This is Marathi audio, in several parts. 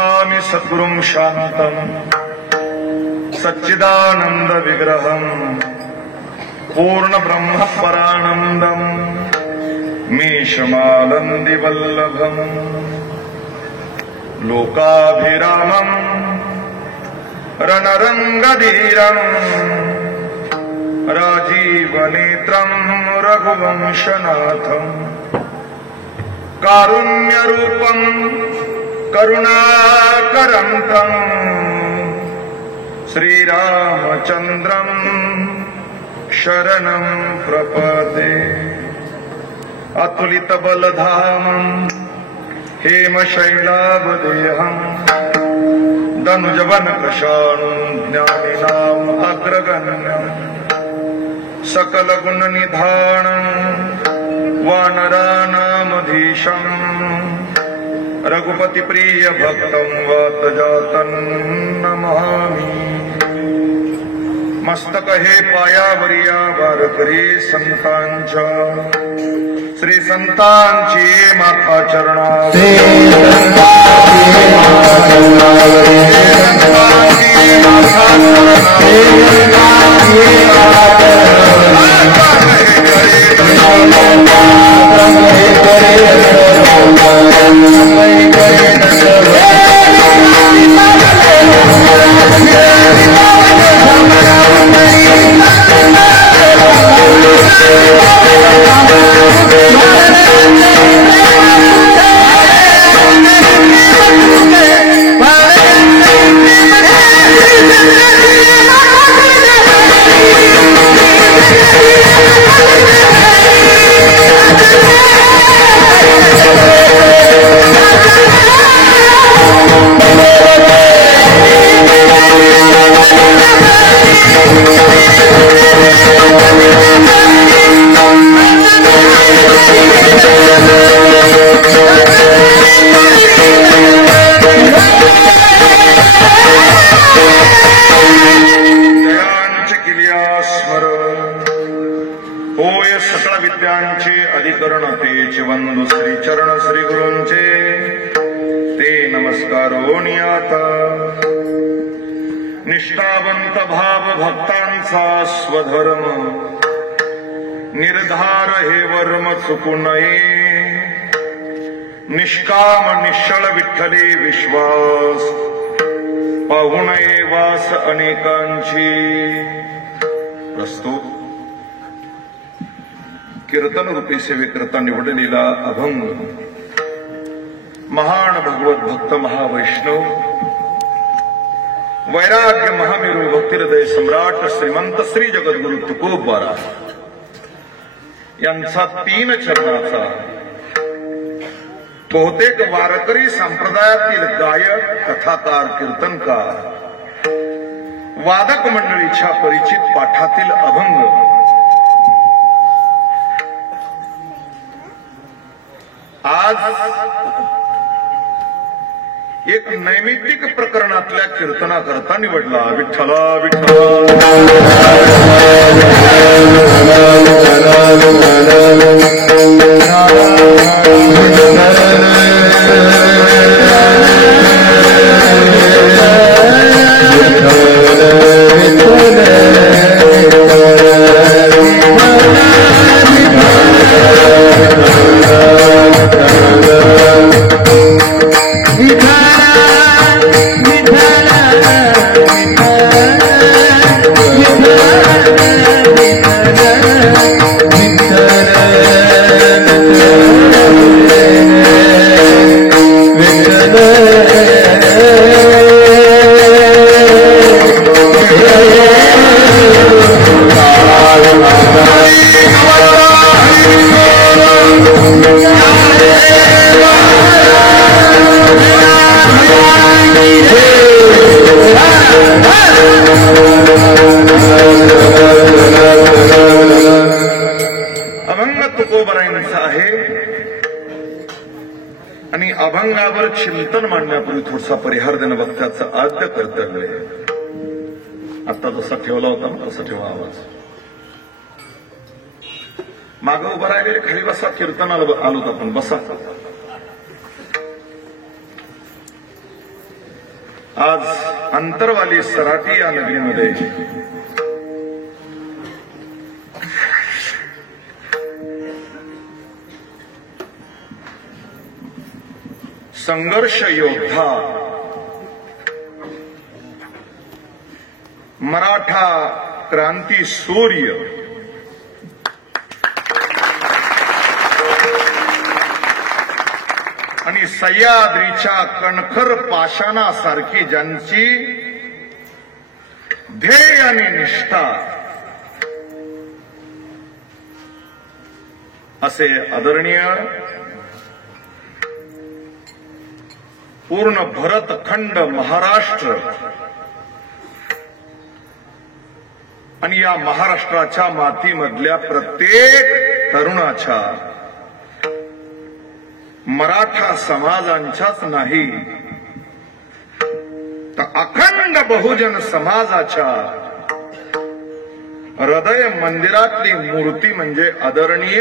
स्वामी सद्गुरुं शांतं सच्चिदानंद विग्रहं पूर्ण ब्रह्म परानंदं मीशमानंदी वल्लभं लोकाभिरामं रणरंगधीरं राजीवनेत्रं रघुवंशनाथं कारुण्यरूपं करुणाकरंतं श्रीरामचंद्रं शरणं प्रपदे। अतुलितबलधामं हेमशैलावदेहं दनुजवनकृशानुं ज्ञानिनाम् अग्रगण्यं सकलगुणनिधानं वानराणामधीशं रघुपति प्रिय भक्तं वातजातं नमामि। मस्तक हे पायावरिया वारकरी संतांच्या श्री संतांची माथा चरणावरी वंदु श्री चरण श्री गुरूंचे ते नमस्कारोनियाता। निष्ठावंत भाव भक्तांचा स्वधर्म निर्धार हे वर्म चुकू नये। निष्काम निश्चळ विठ्ठली विश्वास पाहू नये वास अनेकांची। प्रस्तुत कीर्तन रूपी सेवेकरता निवडलेला अभंग महान भगवत भक्त महावैष्णव वैराग्य महामेरू भक्तिहृदय सम्राट श्रीमंत श्री जगद्गुरु तुकोबारा यांचा 3 चरणाचा बहुतेक वारकरी संप्रदायातील गायक कथाकार कीर्तनकार वादक मंडळीच्या परिचित पाठातील अभंग आज एक नैमित्तिक प्रकरणातल्या कीर्तनाकरता निवडला। विठ्ठला विठ्ठला आणि अभंगावर चिंतन मांडण्यापूर्वी थोडासा परिहार देणं भक्ताचं आद्य कर्तव्य आहे। आता जसा ठेवला होता ना तसा ठेवा आवाज। मागं उभं राहिलेले खाली बसा, कीर्तनाला आलोत आपण, बसा। आज अंतरवाली सराटी या नगरीमध्ये संघर्ष योद्धा मराठा क्रांती सूर्य आणि सह्याद्रीच्या कणखर पाषाणासारखी ज्यांची ध्येय आणि निष्ठा असे आदरणीय पूर्ण भरतखंड महाराष्ट्र आणि या महाराष्ट्राच्या मातीमधल्या प्रत्येक तरुणाच्या मराठा समाजांच्याच नाही तर अखंड बहुजन समाजाच्या हृदय मंदिरातली मूर्ती म्हणजे आदरणीय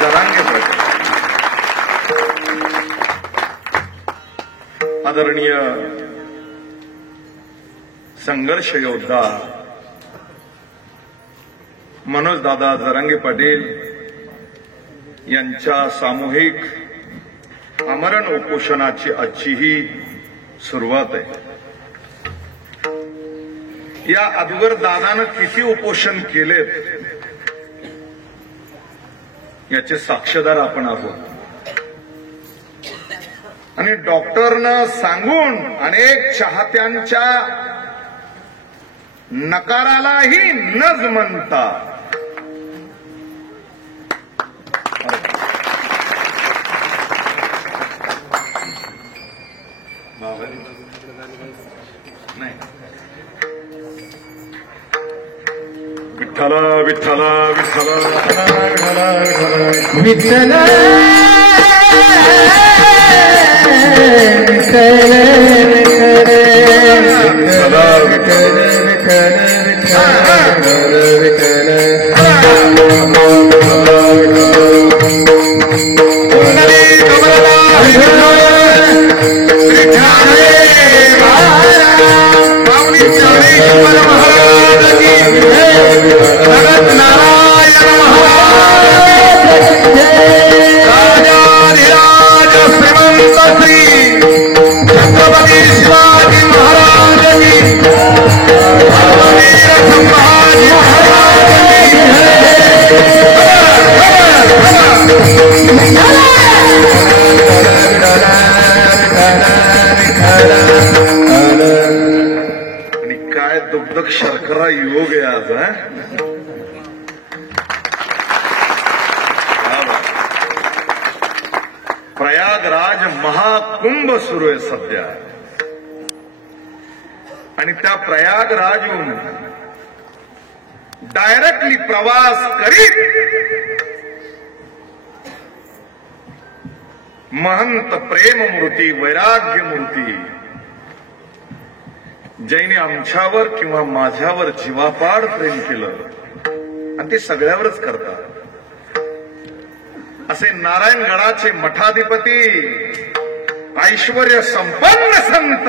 जरांगे पाटील, आदरणीय संघर्ष योद्धा मनोज दादा जरांगे पाटील यांच्या सामूहिक आमरण उपोषणाची आजची ही सुरुवात आहे. या अगोदर दादानं किती उपोषण केलेत याचे साक्षीदार आपण आहोत. आणि डॉक्टरनं सांगून अनेक चाहत्यांच्या नकारालाही नज म्हणता विठ्ठला विठ्ठला विठ्ठला विठ्ठला दुग्धक शर्करा योग आहे आज. प्रयागराज महाकुंभ सुरू आहे सध्या आणि त्या प्रयागराजहून डायरेक्टली प्रवास करीत महंत प्रेममूर्ती वैराग्यमूर्ती ज्याने आमच्यावर किंवा माझ्यावर जीवापाड प्रेम केलं आणि ते सगळ्यावरच करतात असे नारायणगडाचे मठाधिपती ऐश्वर्य संपन्न संत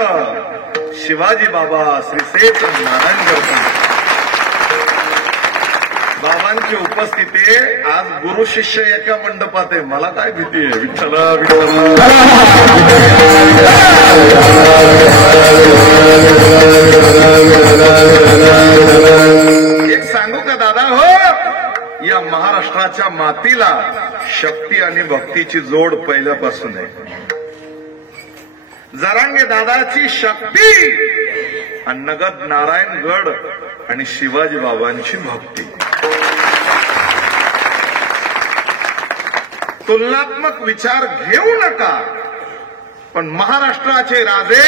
शिवाजी बाबा श्री सेठ नारायणगड बाबांची उपस्थिती आज गुरु शिष्य एका मंडपात आहे. मला काय भीती आहे. विठ्ठला विठ्ठला एक सांगू का दादा हो, या महाराष्ट्राच्या मातीला शक्ती आणि भक्तीची जोड पहिल्यापासून आहे. जरांगे दादाची शक्ती आणि नगद नारायणगड आणि शिवाजी बाबांची भक्ती. तुलनात्मक विचार घेऊ नका, पण महाराष्ट्राचे राजे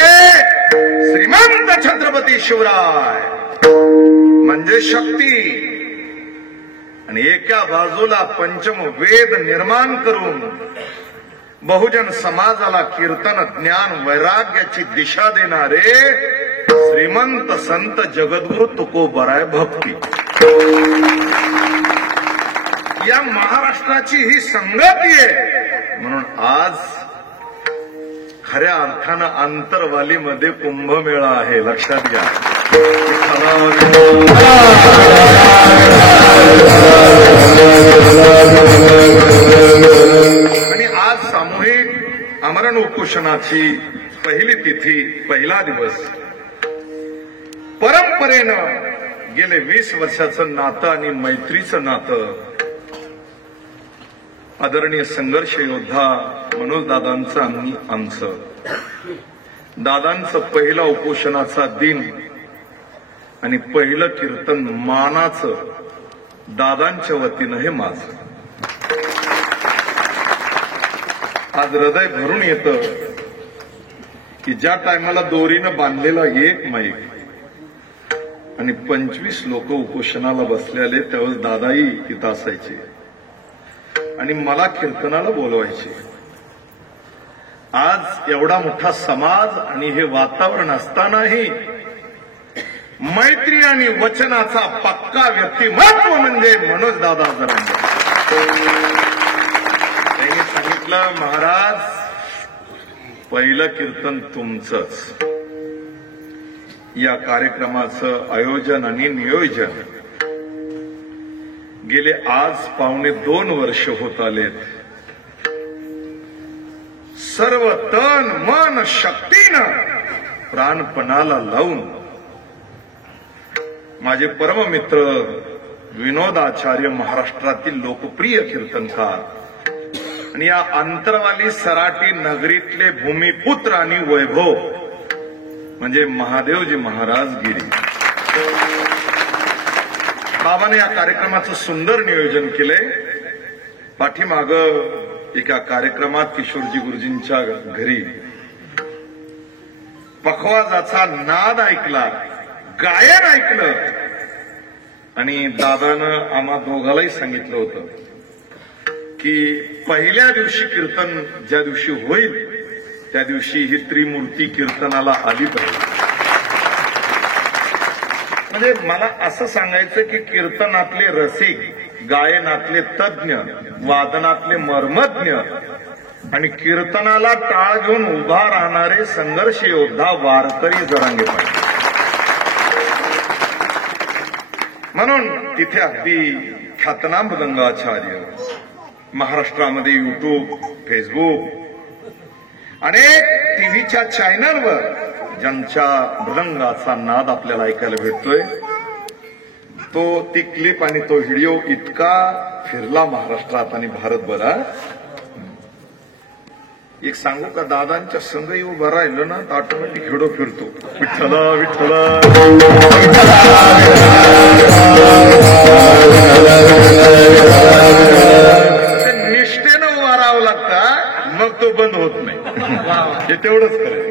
श्रीमंत छत्रपती शिवराय म्हणजे शक्ती आणि एका बाजूला पंचम वेद निर्माण करून बहुजन समाजाला कीर्तन ज्ञान वैराग्याची दिशा देणारे श्रीमंत संत जगद्गुरु तुकोबराय भक्ती. या महाराष्ट्राची ही संगती आहे. म्हणून आज खऱ्या अर्थानं आंतरवालीमध्ये कुंभमेळा आहे, लक्षात घ्या. आणि आज सामूहिक आमरण उपोषणाची पहिली तिथी, पहिला दिवस. परंपरेनं गेले 20 वर्षाचं नातं आणि मैत्रीचं नातं आदरणीय संघर्ष योद्धा मनोज दादांचं आणि आमचं. दादांचं पहिला उपोषणाचा दिन आणि पहिलं कीर्तन मानाचं दादांच्या वतीनं हे माझं. आज हृदय भरून येतं की ज्या टायमाला दोरीनं बांधलेला एक माईक आणि 25 लोक उपोषणाला बसलेले, त्यावेळेस दादाही इथं असायचे आणि मला कीर्तनाला बोलवायचे. आज एवढा मोठा समाज आणि हे वातावरण असतानाही मैत्री आणि वचनाचा पक्का व्यक्तिमत्व म्हणजे मनोज दादा जरांगे. त्यांनी सांगितलं, महाराज पहिलं कीर्तन तुमचंच. या कार्यक्रमाचं आयोजन आणि नियोजन गेले आज 2.25 वर्ष होत आलेत. सर्व तन मन शक्तीनं प्राणपणाला लावून माझे परममित्र विनोदाचार्य, महाराष्ट्रातील लोकप्रिय कीर्तनकार आणि या अंतरवाली सराटी नगरीतले भूमिपुत्र आणि वैभव म्हणजे महादेवजी महाराज गिरी. बाबाने या कार्यक्रमाचं सुंदर नियोजन केलंय. पाठीमाग एका कार्यक्रमात किशोरजी गुरुजींच्या घरी पखवाजाचा नाद ऐकला, गायन ऐकलं आणि दादानं आम्हा दोघालाही सांगितलं होतं की पहिल्या दिवशी कीर्तन ज्या दिवशी होईल त्या दिवशी ही त्रिमूर्ती कीर्तनाला आली पाहिजे. म्हणजे मला असं सांगायचं की कीर्तनातले रसिक, गायनातले तज्ञ, वादनातले मर्मज्ञ आणि कीर्तनाला टाळ घेऊन उभा राहणारे संघर्ष योद्धा वारकरी जरांगे पाहिजे. म्हणून तिथे अगदी ख्यातनाम मृदंगाचार्य, महाराष्ट्रामध्ये युट्यूब, फेसबुक, अनेक टीव्हीच्या चॅनलवर ज्यांच्या मृदंगाचा नाद आपल्याला ऐकायला भेटतोय, ती क्लिप आणि तो व्हिडिओ इतका फिरला महाराष्ट्रात आणि भारतभरात. एक सांगू का, दादांच्या संघही उभं राहिलं ना तर ऑटोमॅटिक व्हिडिओ फिरतो. विठ्ठला विठ्ठला निष्ठेनं उभा राहावं लागतं, मग तो बंद होत नाही. हे तेवढंच करायचं.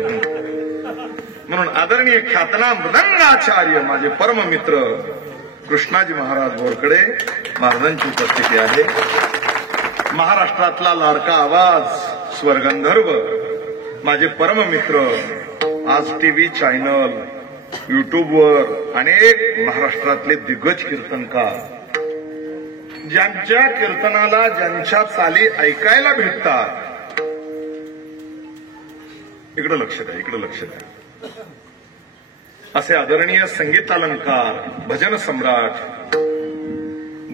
म्हणून आदरणीय ख्यातनाम मृदंगाचार्य माझे परममित्र कृष्णाजी महाराज बोरकडे महाराजांची उपस्थिती आहे. महाराष्ट्रातला लाडका आवाज, स्वरगंधर्व माझे परममित्र आज टीव्ही चॅनल, युट्यूबवर अनेक महाराष्ट्रातले दिग्गज कीर्तनकार, ज्यांच्या कीर्तनाला ज्यांच्या चाली ऐकायला भेटतात. इकडं लक्ष द्या, इकडं लक्ष द्या. असे आदरणीय संगीतालंकार, भजन सम्राट,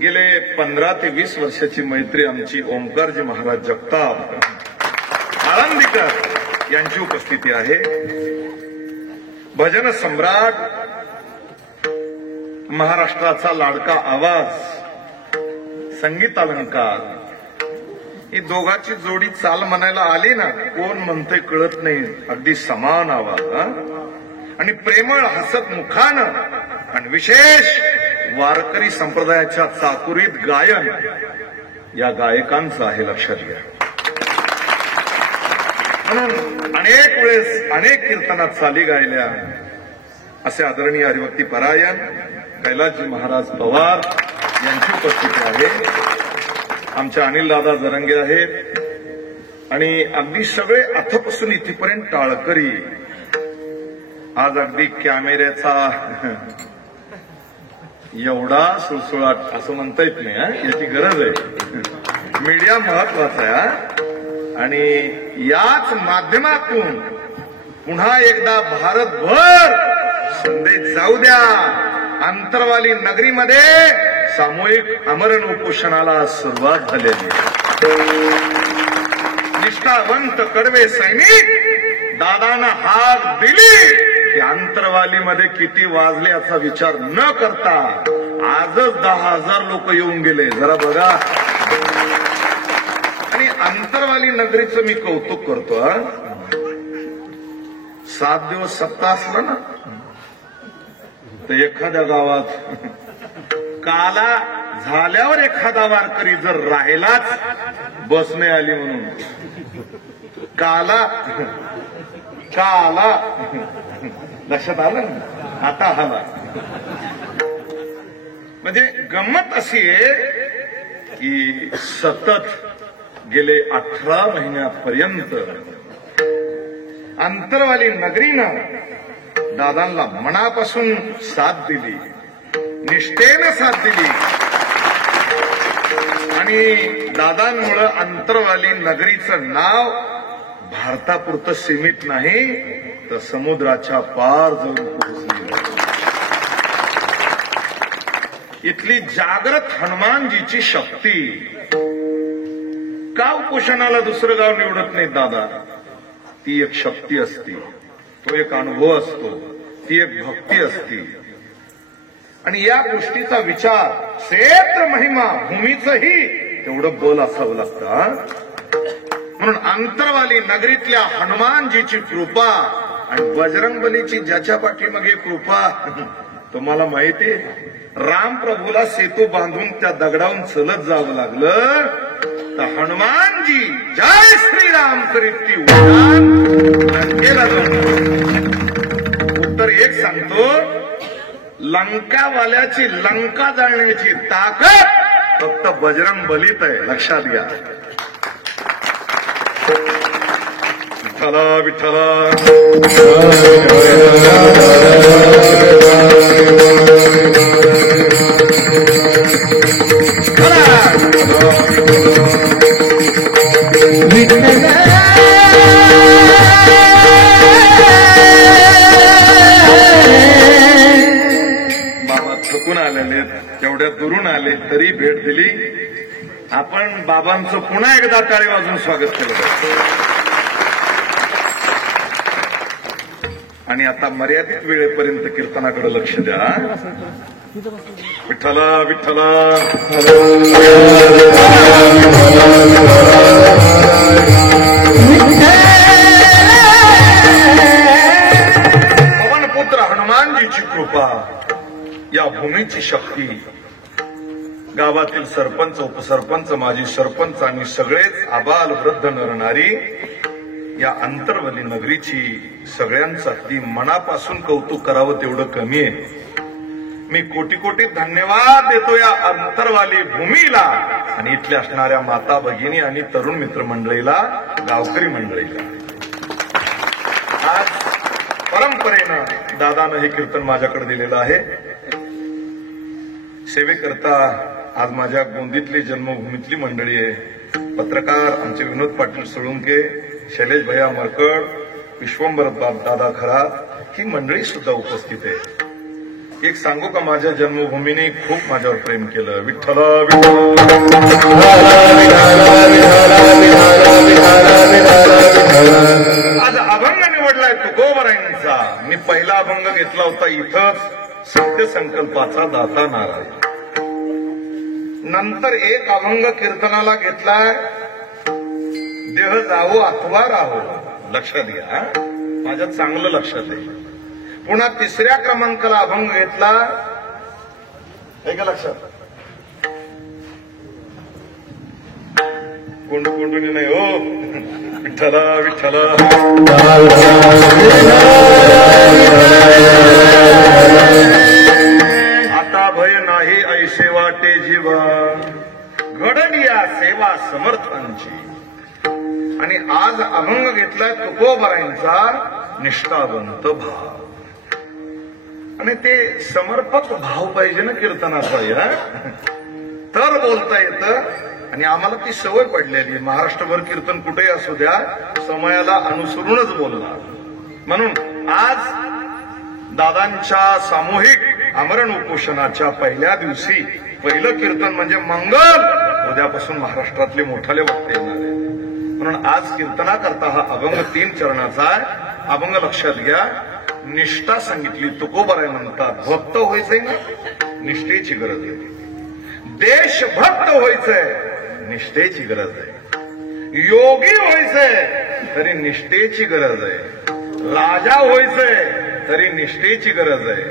गेले 15 ते 20 वर्षाची मैत्री आमची ओंकारजी महाराज जगताप आळंदीकर यांची उपस्थिती आहे. भजन सम्राट, महाराष्ट्राचा लाडका आवाज, संगीतालंकार, ही दोघांची जोडी चाल म्हणायला आली ना, कोण म्हणतंय कळत नाही. अगदी समान आवाज आणि प्रेमळ हसत मुखानं आणि विशेष वारकरी संप्रदायाच्या चाकुरीत गायन या गायकांचं आहे, लक्षात घ्या. म्हणून अनेक वेळेस अनेक कीर्तनात चाली गायल्या असे आदरणीय हरिभक्ती परायण कैलासजी महाराज पवार यांची उपस्थिती आहे. आमच्या अनिलदादा जरंगे आहेत आणि अगदी सगळे अथपासून इथेपर्यंत टाळकरी. आज अगदी कॅमेऱ्याचा एवढा सुळसुळाट असं म्हणता येत नाही, याची गरज आहे. मीडिया महत्वाचा आहे. आणि याच माध्यमातून पुन्हा एकदा भारतभर संदेश जाऊ द्या. अंतरवाली नगरीमध्ये सामूहिक आमरण उपोषणाला सुरुवात झालेली. निष्ठावंत कडवे सैनिक दादांना हाक दिली की अंतरवालीमध्ये किती वाजले याचा विचार न करता आजच 10,000 लोक येऊन गेले. जरा बघा. आणि अंतरवाली नगरीचं मी कौतुक करतो. 7 दिवस सप्ताह असला ना तर एखाद्या गावात काला झाल्यावर एखादा वारकरी जर राहिलाच बस नाही आली म्हणून काला काला लक्षात आलं ना. आता आला. म्हणजे गंमत अशी आहे की सतत गेले 18 महिन्यापर्यंत अंतरवाली नगरीनं दादांना मनापासून साथ दिली, निष्ठेनं साथ दिली. आणि दादांमुळं अंतरवाली नगरीचं नाव भारतापुरतं सीमित नाही तर समुद्राच्या पार जाऊन पोहोचली. इथली जागृत हनुमानजीची शक्ती. का उपोषणाला दुसरं गाव निवडत नाही दादा? ती एक शक्ती असती, तो एक अनुभव असतो, ती एक भक्ती असती. आणि या गोष्टीचा विचार क्षेत्र महिमा भूमीचंही तेवढं बल असावं लागतं. म्हणून अंतरवाली नगरीतल्या हनुमानजीची कृपा आणि बजरंगबलीची ज्याच्या पाठीमागे कृपा तुम्हाला माहिती आहे. रामप्रभूला सेतू बांधून त्या दगडावून चलत जावं लागलं तर हनुमानजी जय श्रीराम करीत ती लंकेला जाऊन. उत्तर एक सांगतो, लंकावाल्याची लंका जाळण्याची ताकद फक्त बजरंग बलीत आहे. लक्षात घ्या. विठ्ठला विठ्ठला. बाबा थकून आलेले, एवढ्या दुरून आले तरी भेट दिली. आपण बाबांचं पुन्हा एकदा टाळी वाजून स्वागत केलं. आणि आता मर्यादित वेळेपर्यंत कीर्तनाकडे लक्ष द्या. विठ्ठला विठ्ठला. पवनपुत्र हनुमानजीची कृपा, या भूमीची शक्ती. गावातील सरपंच, उपसरपंच, माजी सरपंच आणि सगळेच आबाल वृद्ध नरनारी या अंतरवाली नगरीची सगळ्यांचं अगदी मनापासून कौतुक करावं तेवढं कमी आहे. मी कोटी कोटी धन्यवाद देतो या अंतरवाली भूमीला आणि इथल्या असणाऱ्या माता भगिनी आणि तरुण मित्र मंडळीला, गावकरी मंडळीला. आज परंपरेनं दादानं हे कीर्तन माझ्याकडे दिलेलं आहे. सेवेकरता आज माझ्या गोंदीतली जन्मभूमीतली मंडळी आहे. पत्रकार आमचे विनोद पाटील सोळुंके, शैलेश भैया मरकड, विश्वंभर दादा खरात, ही मंडळी सुद्धा उपस्थित आहे. एक सांगू का, माझ्या जन्मभूमीने खूप माझ्यावर प्रेम केलं. विठ्ठला आज अभंग निवडलाय तुकोबरायांचा. मी पहिला अभंग घेतला होता इथंच, सत्य संकल्पाचा दाता नारायण. नंतर एक अभंग कीर्तनाला घेतलाय, देह जावो अथवा राहो. लक्षात घ्या, माझ्या चांगलं लक्षात आहे. पुन्हा तिसऱ्या क्रमांकाला अभंग घेतला, हे का लक्षात? कोंडूनी नाही हो. विठ्ठला विठ्ठला. आता भय नाही ऐसे वाटे जीवा, घडलिया सेवा समर्थांची. आणि आज अभंग घेतलाय तुकोबरायांचा, निष्ठावंत भाव. आणि ते समर्पक भाव पाहिजे ना कीर्तनाचा, तर बोलता येतं. आणि आम्हाला ती सवय पडलेली. महाराष्ट्रभर कीर्तन कुठेही असू द्या, समयाला अनुसरूनच बोलणार. म्हणून आज दादांच्या सामूहिक आमरण उपोषणाच्या पहिल्या दिवशी पहिलं कीर्तन म्हणजे मंगल. उद्यापासून महाराष्ट्रातले मोठाले वक्ते येणार आहे. म्हणून आज कीर्तना करता हा अभंग 3 चरणाचा आहे. अभंग लक्षात घ्या. निष्ठा सांगितली. तुकोबाराय म्हणतात, भक्त व्हायचंय ना, निष्ठेची गरज आहे. देशभक्त व्हायचंय, निष्ठेची गरज आहे. योगी व्हायचंय तरी निष्ठेची गरज आहे. राजा व्हायचंय तरी निष्ठेची गरज आहे.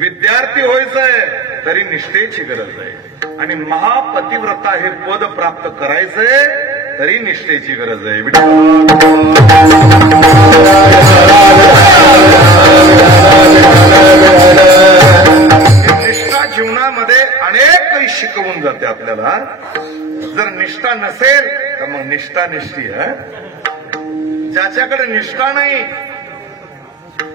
विद्यार्थी व्हायचंय तरी निष्ठेची गरज आहे. आणि महापतिव्रता हे पद प्राप्त करायचंय तरी निष्ठेची गरज आहे. निष्ठा जीवनामध्ये अनेक काही शिकवून जाते आपल्याला. जर निष्ठा नसेल तर मग निष्ठा निष्ठी आहे. ज्याच्याकडे निष्ठा नाही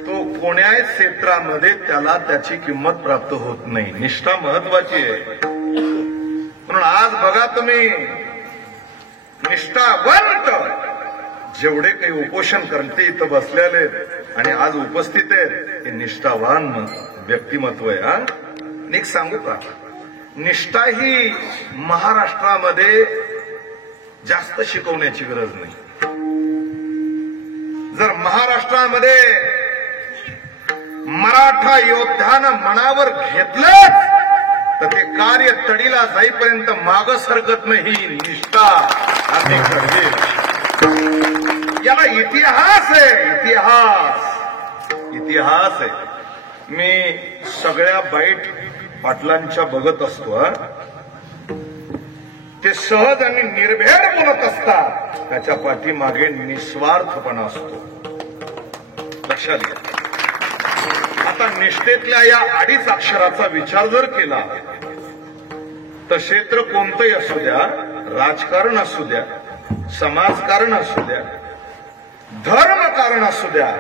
तो कोण्याही क्षेत्रामध्ये त्याला त्याची किंमत प्राप्त होत नाही. निष्ठा महत्वाची आहे. म्हणून आज बघा तुम्ही निष्ठावंत जेवढे काही उपोषण करते इथं बसलेले आणि आज उपस्थित आहेत, हे निष्ठावान व्यक्तिमत्व आहे. हा, एक सांगू का, निष्ठा ही महाराष्ट्रामध्ये जास्त शिकवण्याची गरज नाही. जर महाराष्ट्रामध्ये मराठा योद्ध्यानं मनावर घेतलं तर ते कार्य तडीला जाईपर्यंत माग सरकत नाही. निष्ठा अधिक गरजेची. याला इतिहास आहे. इतिहास आहे. मी सगळ्या बाईट पाटलांच्या बघत असतो. ते सहज आणि निर्भेळ बोलत असतात. त्याच्या पाठीमागे निस्वार्थपणा असतो. लक्षात घ्या. आता निष्ठेतल्या या 2.5 अक्षराचा विचार जर केला तर क्षेत्र कोणतंही असू द्या, राजकारण असू द्या, समाजकारण असू द्या, धर्मकारण असू द्या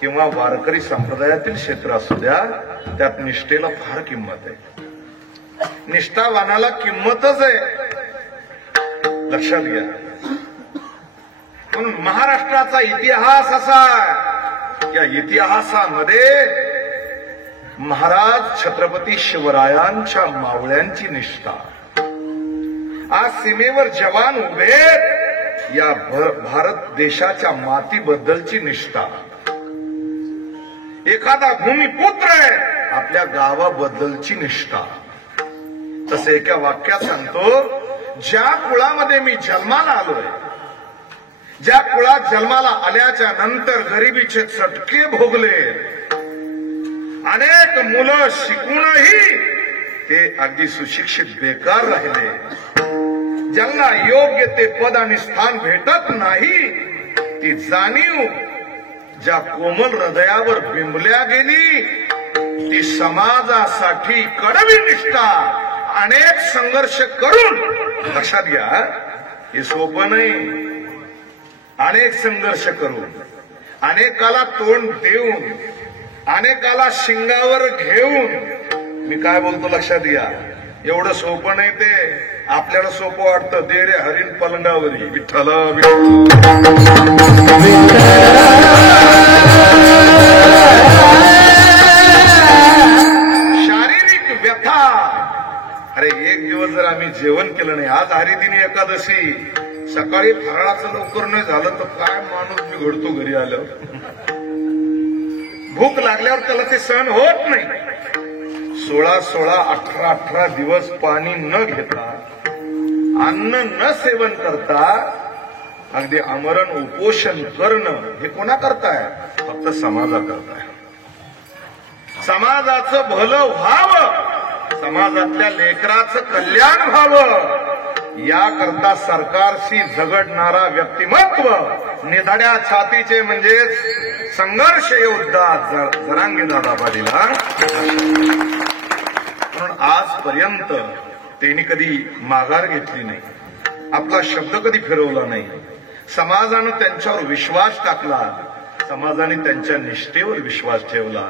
किंवा वारकरी संप्रदायातील क्षेत्र असू द्या, त्यात निष्ठेला फार किंमत आहे. निष्ठावानाला किंमतच आहे. लक्षात घ्या. म्हणून महाराष्ट्राचा इतिहास असा, या इतिहासामध्ये महाराज छत्रपती शिवरायांच्या मावळ्यांची निष्ठा. आज सीमेवर जवान उभे, या भारत देशाच्या मातीबद्दलची निष्ठा. एखादा भूमिपुत्र आहे, आपल्या गावाबद्दलची निष्ठा. तसे एका वाक्यात सांगतो, ज्या कुळामध्ये मी जन्माला आलोय, ज्या कुळात जन्माला आल्याच्या नंतर गरिबीचे चटके भोगले, अनेक मुलं शिकूनही ते अगदी सुशिक्षित बेकार राहिले, ज्यांना योग्य ते पद आणि स्थान भेटत नाही, ती जाणीव ज्या कोमल हृदयावर बिंबल्या गेली, ती समाजासाठी कडवी निष्ठा. अनेक संघर्ष करून, लक्षात घ्या, हे सोपं नाही. अनेक संघर्ष करून, अनेकाला तोंड देऊन, अनेकाला शिंगावर घेऊन, मी काय बोलतो लक्षात घ्या, एवढं सोपं नाही ते. आपल्याला सोपं वाटतं, दे रे हरीण पलंगावरी विठ्ठला. शारीरिक व्यथा. अरे एक दिवस जर आम्ही जेवण केलं नाही, आज हरिदिनी एकादशी, सकाळी फराळाचं लवकर नाही झालं तर काय माणूस बिघडतो घरी आल्यावर. भूक लागल्यावर त्याला ते सहन होत नाही. 16, 18 दिवस पाणी न घेता, अन्न न सेवन करता अगदी आमरण उपोषण करणं, हे कोणा करताय? फक्त समाजा करताय. समाजाचं भलं व्हावं, समाजातल्या लेकराचं कल्याण व्हावं, याकरता सरकारशी झगडणारा व्यक्तिमत्व, निधाड्या छातीचे म्हणजे संघर्ष योद्धा जरांगे दादा पाटीलला. म्हणून आजपर्यंत त्यांनी कधी माघार घेतली नाही, आपला शब्द कधी फिरवला नाही. समाजानं त्यांच्यावर विश्वास टाकला, समाजाने त्यांच्या निष्ठेवर विश्वास ठेवला.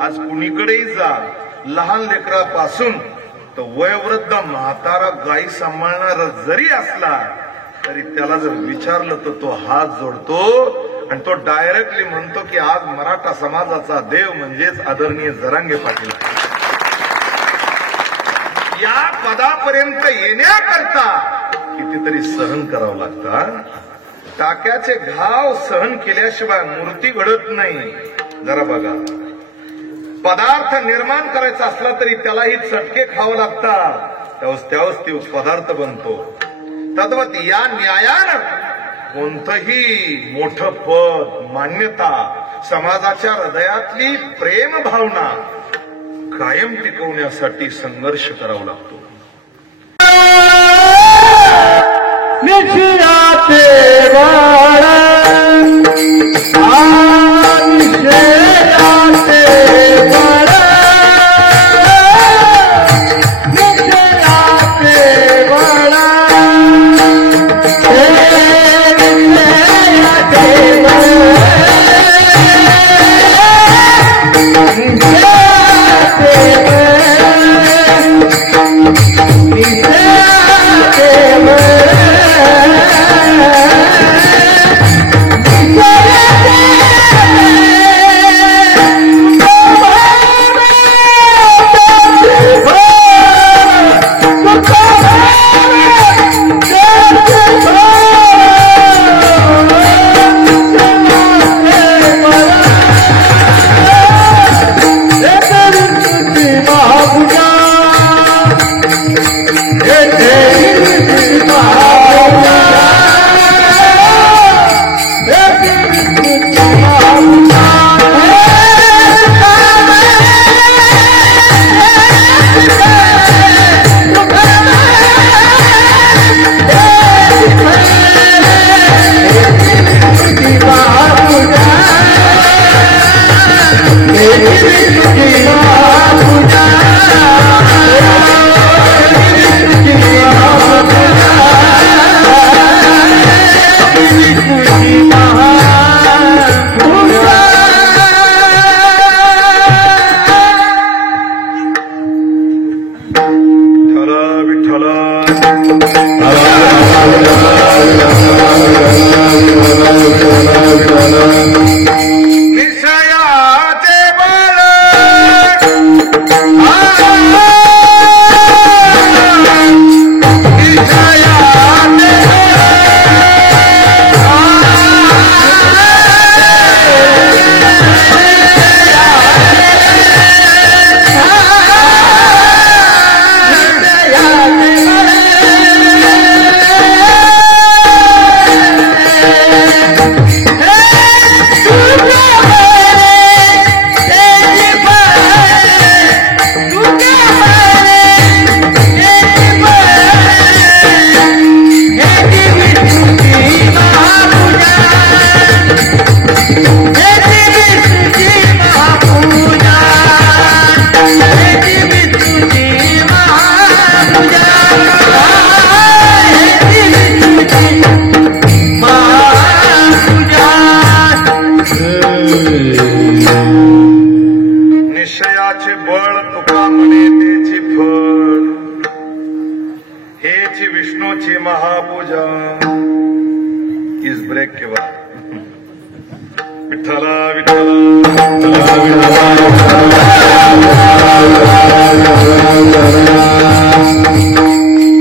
आज कुणीकडेही जा, लहान लेकरापासून तर वयोवृद्ध म्हातारा गाई सांभाळणारा जरी असला तरी त्याला जर विचारलं तर तो हात जोडतो आणि तो डायरेक्टली म्हणतो की आज मराठा समाजाचा देव म्हणजेच आदरणीय जरांगे पाटील. या पदापर्यंत येण्याकरता कितीतरी सहन करावं लागतं. टाक्याचे घाव सहन केल्याशिवाय मूर्ती घडत नाही. जरा बघा, पदार्थ निर्माण करायचा असला तरी त्यालाही चटके खावं लागतात, त्यावेळेस तो पदार्थ बनतो. तद्वत या न्यायानं कोणतंही मोठं पद, मान्यता, समाजाच्या हृदयातली प्रेम भावना कायम टिकवण्यासाठी संघर्ष करावा लागतो.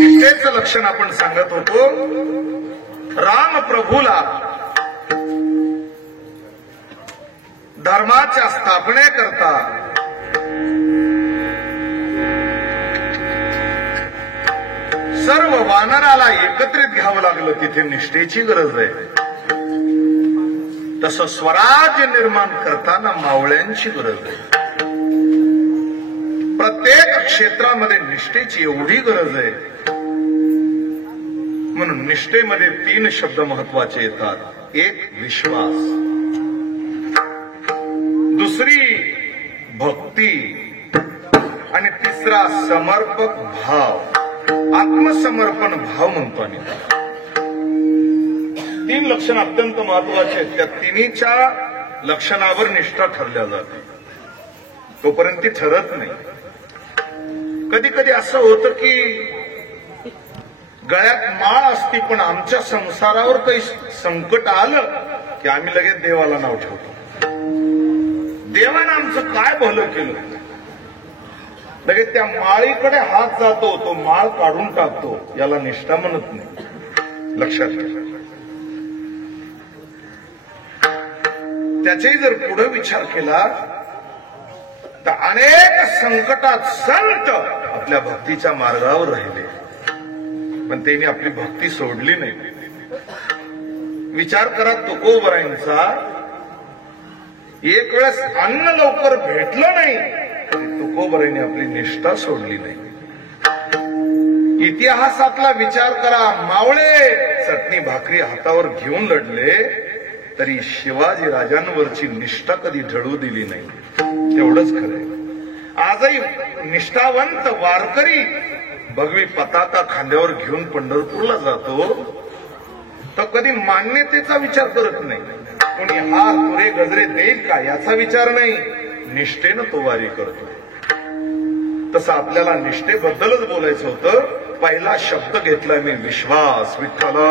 निष्ठेचं लक्षण आपण सांगत होतो. राम प्रभूला धर्माच्या स्थापनेकरता सर्व वानराला एकत्रित घ्यावं लागलं. तिथे निष्ठेची गरज आहे. तसं स्वराज्य निर्माण करताना मावळ्यांची गरज आहे. प्रत्येक क्षेत्रामध्ये निष्ठेची एवढी गरज आहे. म्हणून निष्ठेमध्ये 3 शब्द महत्वाचे येतात. एक विश्वास, दुसरी भक्ती आणि तिसरा समर्पक भाव, आत्मसमर्पण भाव म्हणतो आम्ही. 3 लक्षण अत्यंत महत्वाचे आहेत. त्या तिन्हीच्या लक्षणावर निष्ठा ठरल्या जाते. तोपर्यंत ती ठरत नाही. कधी कधी असं होतं की गळ्यात माळ असती, पण आमच्या संसारावर काही संकट आलं की आम्ही लगेच देवाला नाव ठेवतो. देवानं आमचं काय भलं केलं, लगेच त्या माळीकडे हात जातो, तो माळ काढून टाकतो. याला निष्ठा म्हणत नाही. लक्षात ठेवा. त्याचाही जर पुढे विचार केला तर अनेक संकटात संत आपल्या भक्तीच्या मार्गावर राहिले, पण त्यांनी आपली भक्ती सोडली नाही. विचार करा तुकोबरायांचा. एक वेळेस अन्न लवकर भेटलं नाही तरी तुकोबरायांनी आपली निष्ठा सोडली नाही. इतिहासातला विचार करा. मावळे चटणी भाकरी हातावर घेऊन लढले तरी शिवाजी राजांवरची निष्ठा कधी ढळू दिली नाही. तेवढंच खरंय. आजही निष्ठावंत वारकरी भगवी पताका खांद्यावर घेऊन पंढरपूरला जातो तर कधी मान्यतेचा विचार करत नाही. कोणी हार तुरे गजरे देईल का याचा विचार नाही, निष्ठेनं तो वारी करतो. तसं आपल्याला निष्ठेबद्दलच बोलायचं होतं. पहिला शब्द घेतलाय मी, विश्वास. विठ्ठला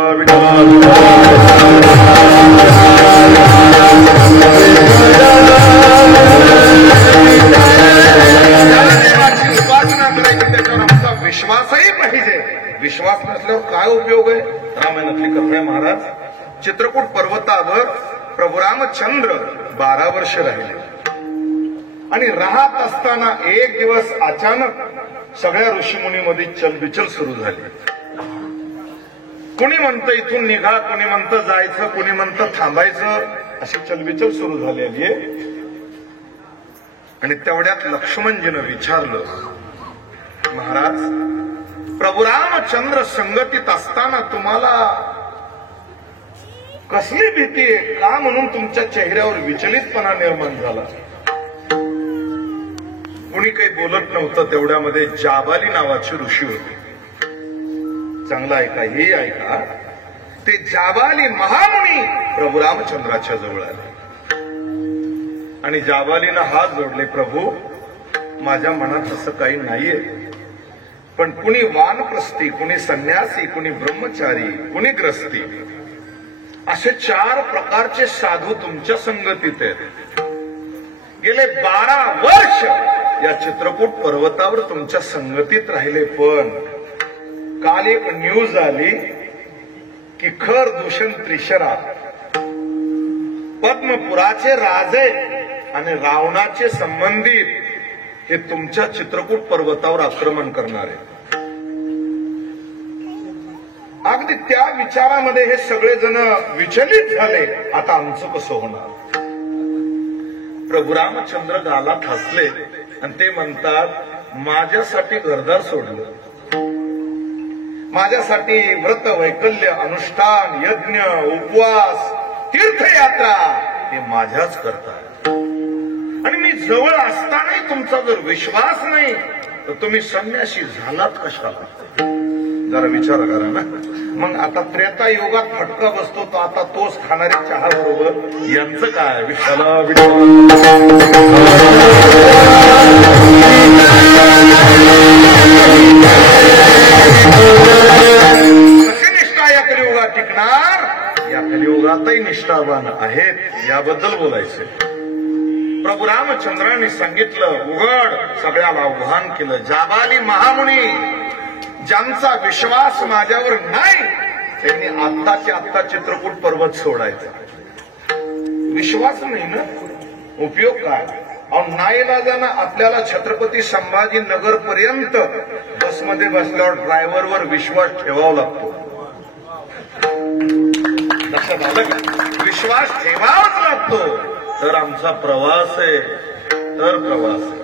उपासना करायची, त्याच्यावर आमचा विश्वासही पाहिजे. विश्वास नसल्यावर काय उपयोग आहे. रामायणातली कथा आहे महाराज. चित्रकूट पर्वतावर प्रभू रामचंद्र 12 वर्ष राहिले आणि राहत असताना एक दिवस अचानक सगळ्या ऋषीमुनीमध्ये चलबिचल सुरू झाली. कुणी म्हणतं इथून निघा, कुणी म्हणतं जायचं, कुणी म्हणतं थांबायचं, अशी चलबिचल सुरू झालेली आहे. आणि तेवढ्यात लक्ष्मणजीनं विचारलं, महाराज प्रभू रामचंद्र संगतीत असताना तुम्हाला कसली भीती आहे का, म्हणून तुमच्या चेहऱ्यावर विचलितपणा निर्माण झाला. कुणी काही बोलत नव्हतं. तेवढ्यामध्ये जाबाली नावाची ऋषी होते. चांगला ऐका, हे ऐका. ते जाबाली महामुनी प्रभू रामचंद्राच्या जवळ आले आणि जाबालीनं हात जोडले. प्रभू माझ्या मनात असं काही नाहीये, पण कुणी वानप्रस्थी, कुणी संन्यासी, कुणी ब्रह्मचारी, कुणी ग्रस्ती, असे 4 प्रकारचे साधू तुमच्या संगतीत आहेत. गेले 12 वर्ष या चित्रकूट पर्वतावर तुमच्या संगतीत राहिले, पण काल एक न्यूज आली की खर दूषण त्रिशरा, पद्मपुराचे राजे आणि रावणाचे संबंधित हे तुमच्या चित्रकूट पर्वतावर आक्रमण करणार आहे. अगदी त्या विचारामध्ये हे सगळेजण विचलित झाले. आता आमचं कसं होणार. प्रभू रामचंद्र गालात हसले आणि ते म्हणतात, माझ्यासाठी घरदार सोडलं, माझ्यासाठी व्रत वैकल्य अनुष्ठान यज्ञ उपवास तीर्थयात्रा हे माझ्याच करतात. आणि मी जवळ असतानाही तुमचा जर विश्वास नाही तर तुम्ही संन्यासी झालात कशाला. जरा विचार करा ना. मग आता त्रेता युगात फटका बसतो तर आता तोच खाणारी चहा बरोबर यांचं काय. विठ्ठला कशी निष्ठा या कलियुगात टिकणार. या कलियुगातही निष्ठावान आहेत याबद्दल बोलायचं. प्रभू रामचंद्रांनी सांगितलं, उघड सगळ्याला आव्हान केलं. जाबाली महामुनी ज्यांचा विश्वास माझ्यावर नाही त्यांनी आत्ताच्या आत्ता चित्रकूट पर्वत सोडायचा. विश्वास नाही ना, उपयोग काय. नाईलाजानं आपल्याला छत्रपती संभाजी नगर पर्यंत बसमध्ये बसल्यावर ड्रायव्हरवर विश्वास ठेवावा लागतो. लक्षात आलं का. विश्वास ठेवावाच लागतो तर आमचा प्रवास आहे, तर प्रवास आहे.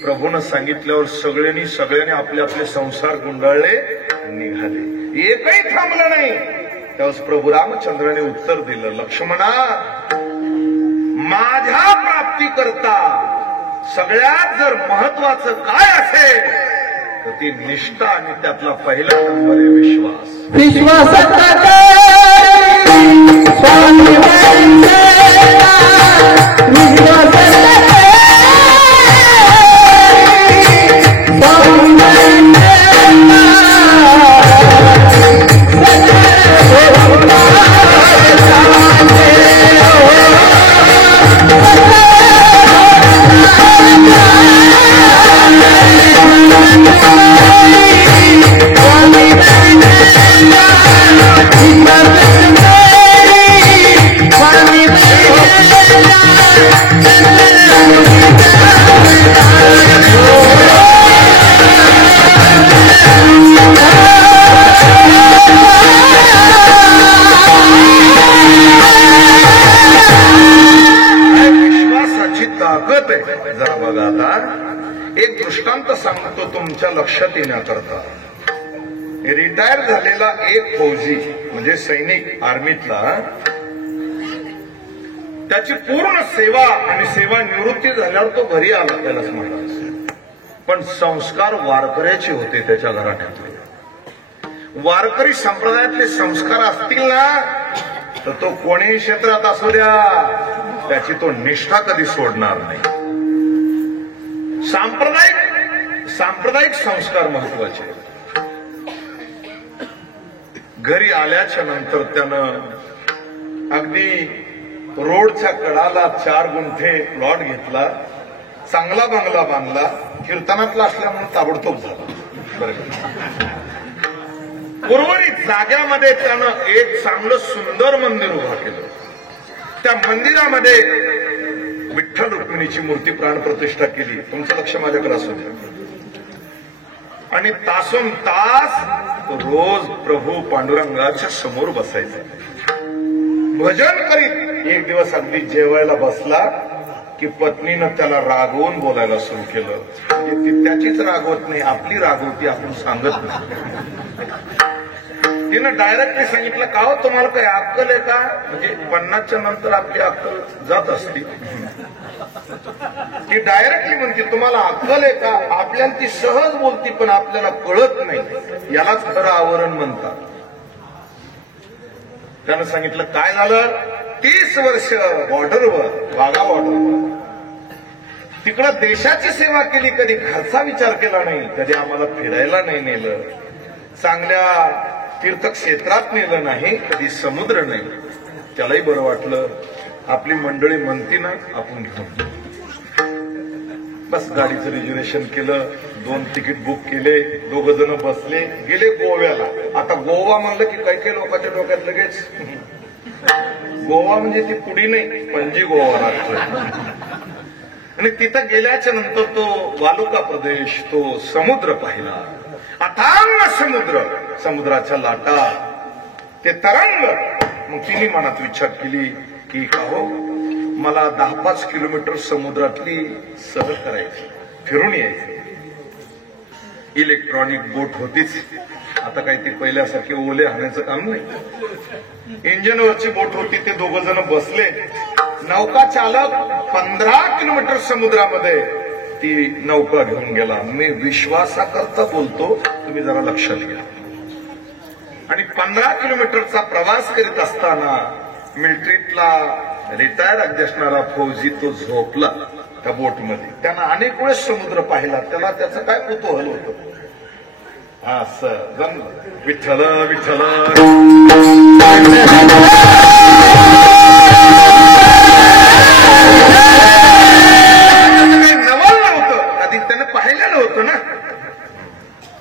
प्रभूनं सांगितल्यावर सगळ्यांनी आपले आपले संसार गुंडाळले निघाले. एकही थांबलं नाही. त्यावेळेस प्रभू रामचंद्राने उत्तर दिलं, लक्ष्मणा माझ्या प्राप्ती करता सगळ्यात जर महत्वाचं काय असेल तर ती निष्ठा आणि त्यातला पहिला नंबर आहे विश्वास. विश्वास गंमत आहे. जरा बघा आता एक दृष्टांत सांगतो तुमच्या लक्षात येण्याकरता. रिटायर झालेला एक फौजी म्हणजे सैनिक आर्मीतला, त्याची पूर्ण सेवा आणि सेवा निवृत्ती झाल्यावर तो घरी आला त्यालाच म्हणतात. पण संस्कार वारकऱ्याचे होते त्याच्या घराण्यातले. वारकरी संप्रदायातले संस्कार असतील ना तर तो कोणीही क्षेत्रात असू द्या त्याची तो निष्ठा कधी सोडणार नाही. सांप्रदायिक संस्कार महत्वाचे. घरी आल्याच्या नंतर त्यानं अगदी रोडच्या कडाला 4 गुंठे प्लॉट घेतला, चांगला बंगला बांधला. कीर्तनातला असल्यामुळे ताबडतोब झाला. उर्वरित जाग्यामध्ये त्यानं एक चांगलं सुंदर मंदिर उभा केलं. त्या मंदिरामध्ये विठ्ठल रुक्मिणीची मूर्ती प्राणप्रतिष्ठा केली. तुमचं लक्ष माझ्याकडे असू द्या. आणि तासोन तास रोज प्रभू पांडुरंगाच्या समोर बसायचा, भजन करीत. एक दिवस अगदी जेवायला बसला की पत्नीनं त्याला रागवून बोलायला सुरू केलं. म्हणजे ती त्याचीच रागवत नाही, आपली रागवती, आपण सांगत नाही. तिनं डायरेक्टली सांगितलं, का हो तुम्हाला काही अक्कल आहे का? म्हणजे 50च्या नंतर आपली अक्कल जात असती. ती डायरेक्टली म्हणते, तुम्हाला अक्कल आहे का? आपल्याला ती सहज बोलती पण आपल्याला कळत नाही. यालाच खरं आवरण म्हणतात. त्यानं सांगितलं, काय झालं? 30 वर्ष बॉर्डरवर, वाघा बॉर्डरवर तिकडं देशाची सेवा केली, कधी घरचा विचार केला नाही, कधी आम्हाला फिरायला नाही नेलं, चांगल्या तीर्थक्षेत्रात नेलं नाही, कधी समुद्र नाही. त्यालाही बरं वाटलं. आपली मंडळी म्हणती ना, आपण घेऊन बस गाडीचं रिझर्वेशन केलं, 2 तिकीट बुक केले, 2 जण बसले, गेले गोव्याला. आता गोवा म्हणलं की काही लोकांच्या डोक्यात लगेच गोवा म्हणजे ती पुढी नाही, पणजी गोवा लागतं. आणि तिथं गेल्याच्या नंतर तो वालुका प्रदेश, तो समुद्र पाहिला. अथांग समुद्र, समुद्राच्या लाटा, ते तरंग. मग तिने मनात विचार केली की का हो, मला 10-5 किलोमीटर समुद्रातली सहल करायची, फिरून यायची. इलेक्ट्रॉनिक बोट होतीच. आता काही ती पहिल्यासारखे ओले हाणायचं काम नाही. इंजिनवरची बोट होती. ते 2 जण बसले. नौका चालक 15 किलोमीटर समुद्रामध्ये ती नौका घेऊन गेला. मी विश्वासाकरता बोलतो, तुम्ही जरा लक्षात घ्या. आणि 15 किलोमीटरचा प्रवास करीत असताना मिलिटरीतला रिटायर अगदी असणारा फौजी तो झोपला त्या बोटमध्ये. त्यानं अनेक वेळेस समुद्र पाहिला. त्याला त्याचं काय कुतूहल होतं. असं जमलं, विठ्ठल विठ्ठल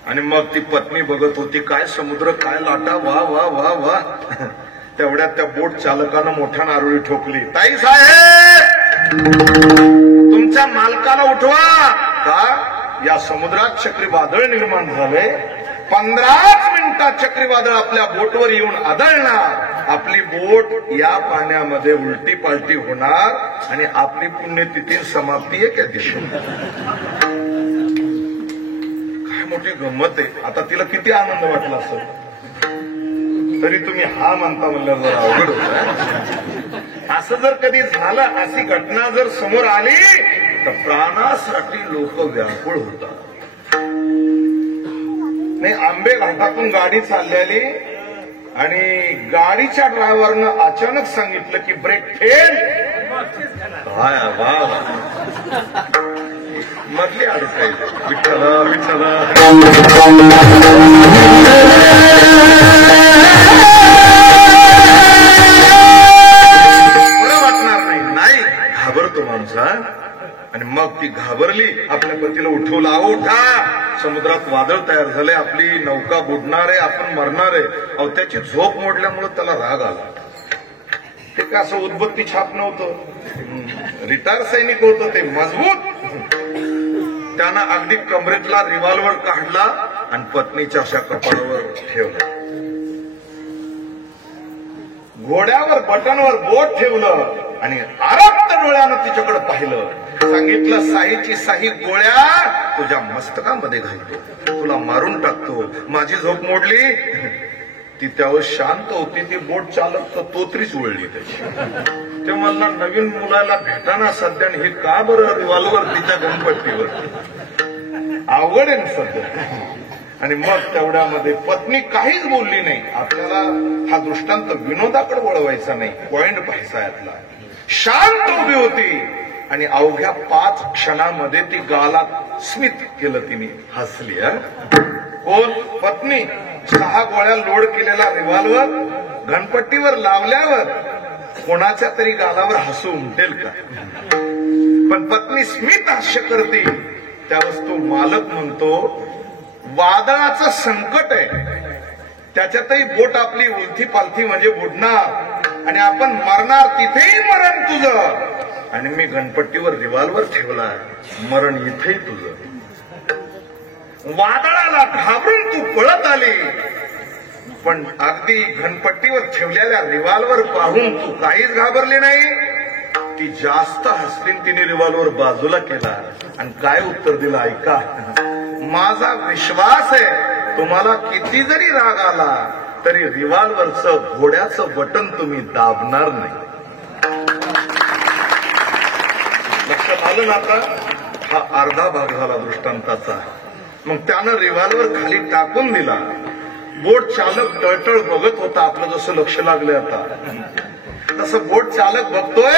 आणि मग ती पत्नी बघत होती, काय समुद्र, काय लाटा, वा वा वा वा. तेवढ्यात त्या बोट चालकानं मोठ्या नारोळी ठोकली. ताई साहेब, तुमच्या मालकाला उठवा. का? या समुद्रात चक्रीवादळ निर्माण झाले. 15 मिनिटात चक्रीवादळ आपल्या बोटवर येऊन आदळणार. आपली बोट या पाण्यामध्ये उलटी पालटी होणार आणि आपली पुण्यतिथी समाप्ती आहे. त्या दिवशी मोठी गंमत आहे. आता तिला किती आनंद वाटला असेल. तरी तुम्ही हा म्हणता म्हणल्यावर जरा अवघड होत. असं जर कधी झालं, अशी घटना जर समोर आली तर प्राणासाठी लोक व्याकुळ होतात. नाही, आंबे घाटातून गाडी चाललेली आणि गाडीच्या ड्रायव्हरनं अचानक सांगितलं की ब्रेक फेल. मधली अडकाय. विठ्ठल विठ्ठल बरं वाटणार नाही. घाबरतो माणसा. आणि मग ती घाबरली. आपल्या पतीला उठवलं, अहो उठा, समुद्रात वादळ तयार झाले, आपली नौका बुडणार आहे, आपण मरणार आहे. अहो त्याची झोप मोडल्यामुळे त्याला राग आला. ते का असं उद्बत्ती छाप नव्हतं. रिटायर सैनिक होतं ते, मजबूत. त्यानं अगदी कमरेतला रिव्हॉल्वर काढला आणि पत्नीच्या अशा कपाळावर ठेवला. घोड्यावर बटनवर बोट ठेवलं आणि आरक्त डोळ्यानं तिच्याकडे पाहिलं. सांगितलं साहीची साही गोळ्या तुझ्या मस्तकामध्ये घालतो, तुला मारून टाकतो. माझी झोप मोडली. ती त्यावर शांत होती. ती बोट चालक तर तोत्रीच वळली त्याची. ते मला नवीन मुलाला भेटाना सध्या हे का बरं रिव्हॉल्वर तिच्या गणपतीवर अवघड आहे ना सध्या. आणि मग तेवढ्यामध्ये पत्नी काहीच बोलली नाही. आपल्याला हा दृष्टांत विनोदाकडे वळवायचा नाही, पॉइंट पाहायचा यातला. शांत उभी होती आणि अवघ्या 5 क्षणामध्ये ती गालात स्मित केलं, तिने हसली. कोण? पत्नी. 6 गोळ्या लोड केलेला रिव्हॉल्वर घनपट्टीवर लावल्यावर कोणाच्या तरी गालावर हसू उमटेल का? पण पत्नी स्मित हास्य करते. त्यावेळेस तो मालक म्हणतो, वादळाचं संकट आहे, त्याच्यातही बोट आपली उलथी पालथी म्हणजे बुडणार आणि आपण मरणार, तिथेही मरण तुझं. आणि मी गणपट्टीवर रिव्हॉल्वर ठेवला, मरण इथेही तुझं. वादळाला घाबरून तू पळत आली, पण अगदी घनपट्टीवर ठेवलेल्या रिव्हॉल्वर पाहून तू काहीच घाबरली नाही. ती जास्त हसलीन तिने रिव्हॉल्वर बाजूला केला आणि काय उत्तर दिलं ऐका. माझा विश्वास आहे तुम्हाला किती जरी राग आला तरी रिव्हॉल्वरचं घोड्याचं बटन तुम्ही दाबणार नाही. लक्षात आलं ना आता? हा अर्धा भाग झाला दृष्टांताचा. मग त्यानं रिव्हॉल्वर खाली टाकून दिला. बोट चालक टळटळ बघत होता. आपलं जसं लक्ष लागलं आता तसं बोट चालक बघतोय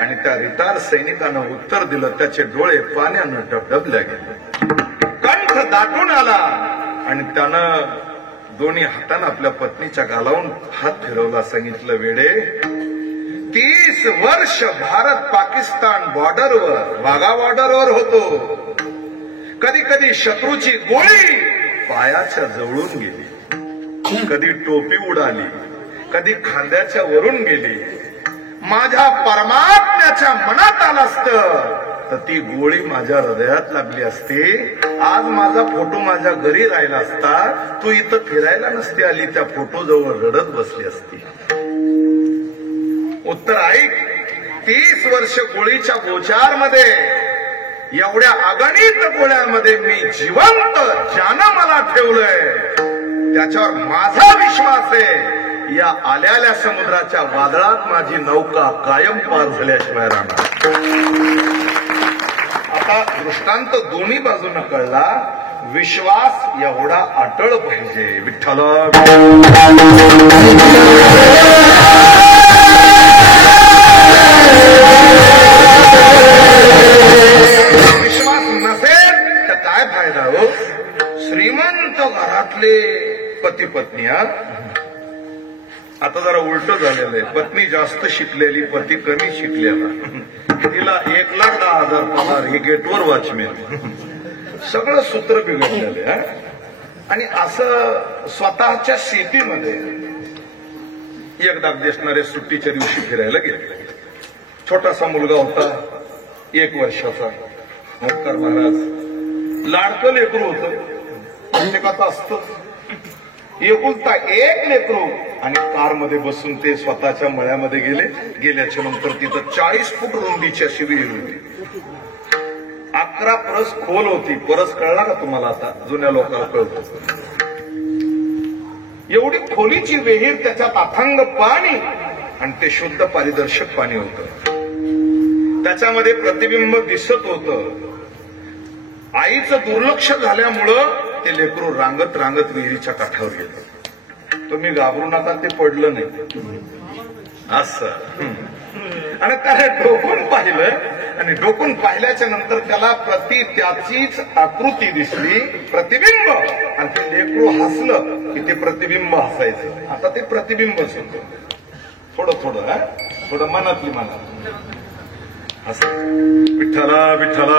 आणि त्या रिटायर सैनिकानं उत्तर दिलं. त्याचे डोळे पाण्यानं डबडबल्या गेले, कंठ दाटून आला आणि त्यानं दोन्ही हातानं आपल्या पत्नीच्या गालावून हात फिरवला. सांगितलं, वेडे, 30 वर्ष भारत पाकिस्तान बॉर्डरवर, वाघा बॉर्डरवर होतो. कधी कधी शत्रूची गोळी पायाच्या जवळून गेली, कधी टोपी उडाली, कधी खांद्याच्या वरून गेली. माझ्या परमात्म्याच्या मनात आलं असतं तर ती गोळी माझ्या हृदयात लागली असती. आज माझा फोटो माझ्या घरी राहिला असता, तू इथं फिरायला नसती आली, त्या फोटो जवळ रडत बसली असती. उत्तर ऐक. 30 वर्ष गोळीच्या गोचारमध्ये, एवढ्या अगणित गोळ्यांमध्ये मी जिवंत ज्यानं मला ठेवलंय त्याच्यावर माझा विश्वास आहे. या आल्याल्या समुद्राच्या वादळात माझी नौका कायम पार झाल्याशिवाय राहणार. आता दृष्टांत दोन्ही बाजूनं कळला. विश्वास एवढा अटळ पाहिजे. विठ्ठल विश्वास नसेल तर काय फायदा हो? श्रीमंत घरातले पती पत्नी, आता जरा उलट झालेलं आहे. पत्नी जास्त शिकलेली, पती कमी शिकलेला. तिला 1,10,000 पगार, ही गेटवर वॉचमॅन. सगळं सूत्र बिघडलेलं आहे. आणि असं स्वतःच्या शेतीमध्ये एकदा दिसणारे सुट्टीच्या दिवशी फिरायला गेले. छोटासा मुलगा होता, 1 वर्षाचा. मोक्कार महाराज, लाडकं लेकरू होतं, प्रत्येकाचं असतं. एकुलता 1 लेकरू. आणि कारमध्ये बसून ते स्वतःच्या मळ्यामध्ये गेले. गेल्याच्या नंतर तिथं 40 फूट रुंदीची अशी विहीर होती. 11 परस खोल होती. परस कळला का तुम्हाला? आता जुन्या लोकांना कळतो. एवढी खोलीची विहीर, त्याच्यात अथांग पाणी आणि ते शुद्ध पारदर्शक पाणी होतं. त्याच्यामध्ये प्रतिबिंब दिसत होतं. आईचं दुर्लक्ष झाल्यामुळं ते लेकरू रांगत रांगत विहिरीच्या काठावर गेलं. तुम्ही घाबरू नका, ते पडलं नाही असं. आणि त्याने डोकून पाहिलं आणि डोकून पाहिल्याच्या नंतर त्याला त्याचीच आकृती दिसली, प्रतिबिंब. आणि ते लेकरू हसलं की ते प्रतिबिंब हसायचं. आता ते प्रतिबिंबच होतं. थोडं थोडं थोडं मनातली मनात हस. विठ्ठला विठ्ठला